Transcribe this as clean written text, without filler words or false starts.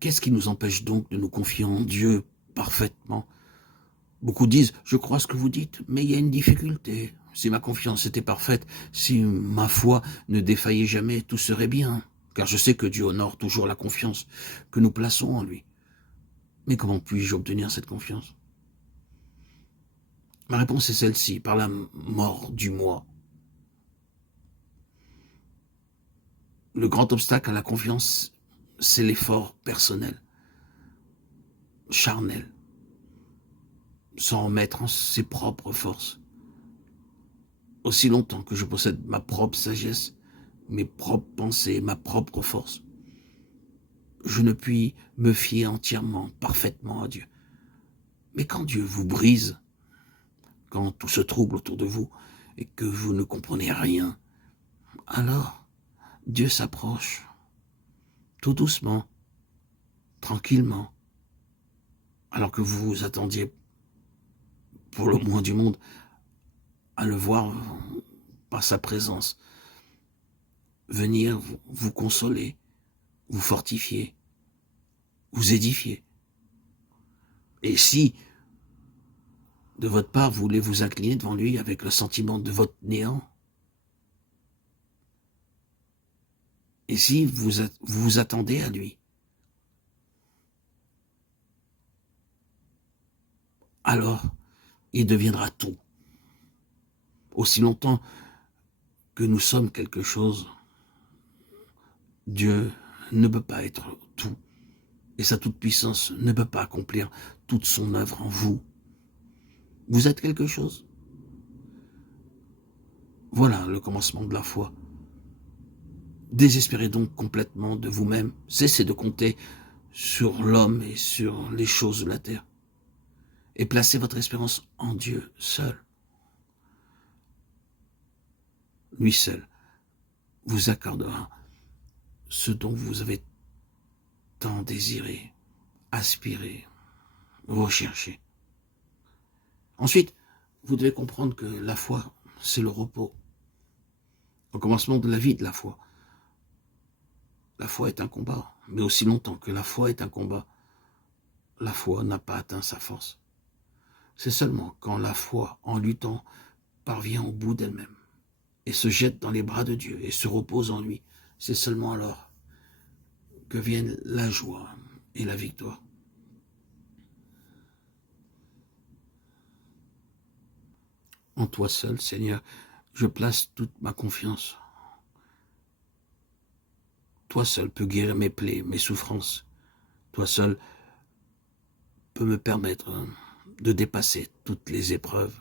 Qu'est-ce qui nous empêche donc de nous confier en Dieu parfaitement? Beaucoup disent, je crois ce que vous dites, mais il y a une difficulté. Si ma confiance était parfaite, si ma foi ne défaillait jamais, tout serait bien. Car je sais que Dieu honore toujours la confiance que nous plaçons en lui. Mais comment puis-je obtenir cette confiance? Ma réponse est celle-ci, par la mort du moi. Le grand obstacle à la confiance, c'est l'effort personnel, charnel, sans remettre en ses propres forces. Aussi longtemps que je possède ma propre sagesse, mes propres pensées, ma propre force, je ne puis me fier entièrement, parfaitement à Dieu. Mais quand Dieu vous brise, quand tout se trouble autour de vous et que vous ne comprenez rien, alors Dieu s'approche, tout doucement, tranquillement, alors que vous vous attendiez, pour le moins du monde, à le voir par sa présence, venir vous consoler, vous fortifier, vous édifier. Et si, de votre part, vous voulez vous incliner devant lui avec le sentiment de votre néant, et si vous vous attendez à lui, alors il deviendra tout. Aussi longtemps que nous sommes quelque chose, Dieu ne peut pas être tout. Et sa toute-puissance ne peut pas accomplir toute son œuvre en vous. Vous êtes quelque chose. Voilà le commencement de la foi. Désespérez donc complètement de vous-même. Cessez de compter sur l'homme et sur les choses de la terre. Et placez votre espérance en Dieu seul. Lui seul vous accordera ce dont vous avez tant désiré, aspiré, recherché. Ensuite, vous devez comprendre que la foi, c'est le repos. Au commencement de la vie de la foi. La foi est un combat, mais aussi longtemps que la foi est un combat, la foi n'a pas atteint sa force. C'est seulement quand la foi, en luttant, parvient au bout d'elle-même et se jette dans les bras de Dieu et se repose en lui, c'est seulement alors que viennent la joie et la victoire. En toi seul, Seigneur, je place toute ma confiance. Toi seul peux guérir mes plaies, mes souffrances. Toi seul peux me permettre de dépasser toutes les épreuves.